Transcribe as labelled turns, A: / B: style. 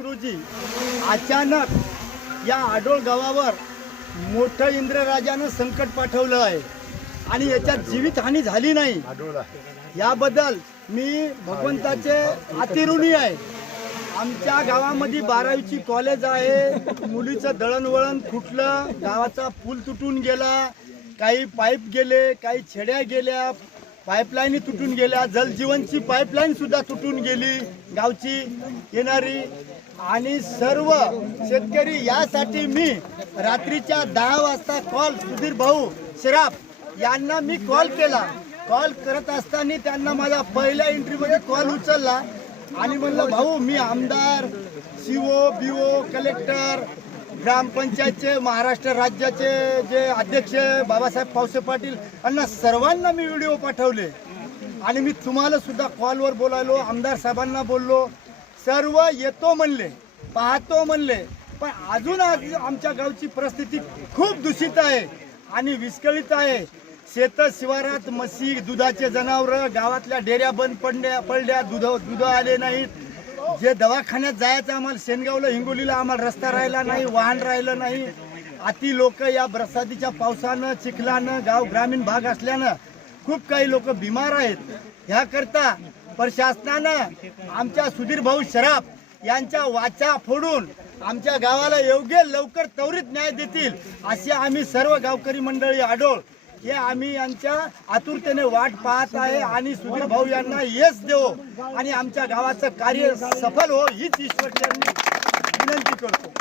A: रोजी अचानक या आडोळ गावावर मोठं इंद्रराजानं संकट पाठवलं आहे. आणि याच्यात जीवितहानी झाली नाही. याबद्दल मी भगवंताचे अतिऋणी आहे. आमच्या गावामध्ये बारावीची कॉलेज आहे. मुलीचं दळणवळण फुटलं. गावाचा पूल तुटून गेला. काही पाईप गेले काही छेड्या गेल्या. पाईपलाईन तुटून गेल्या. जलजीवनची पाईपलाईन सुद्धा तुटून गेली. गावची येणारी आणि सर्व शेतकरी यासाठी मी रात्रीच्या दहा वाजता कॉल सुधीर भाऊ शराफ यांना मी कॉल केला. कॉल करत असताना त्यांना माझा पहिल्या एंट्रीमध्ये कॉल उचलला. आणि म्हणलं भाऊ मी आमदार सीओ बीओ कलेक्टर ग्रामपंचायतचे महाराष्ट्र राज्याचे जे अध्यक्ष बाबासाहेब पावसे पाटील यांना सर्वांना मी व्हिडिओ पाठवले. आणि मी तुम्हाला सुद्धा कॉलवर बोलायलो आमदार साहेबांना बोललो. सर्व येतो म्हणले पाहतो म्हणले पण अजून आज आमच्या गावची परिस्थिती खूप दूषित आहे आणि विस्कळीत आहे. शेत शिवारात म्हशी दुधाचे जनावरं गावातल्या डेऱ्या बंद पडण्या पडल्या दुध दुध आले नाहीत. जे दवाखान्यात जायचं आम्हाला शेनगावला हिंगोलीला आम्हाला रस्ता राहिला नाही वाहन राहिलं नाही. अति लोक या बरसातीच्या पावसानं चिखलानं गाव ग्रामीण भाग असल्यानं खूप काही लोक बिमार आहेत. ह्याकरता प्रशासनानं आमच्या सुधीर भाऊ शराफ यांच्या वाचा फोडून आमच्या गावाला योग्य लवकर त्वरित न्याय देतील असे आम्ही सर्व गावकरी मंडळी आढळ. हे आम्ही यांच्या आतुरतेने वाट पाहत आहे आणि सुधीर भाऊ यांना यश देऊ आणि आमच्या गावाचं कार्य सफल हो हीच ईश्वर विनंती करतो.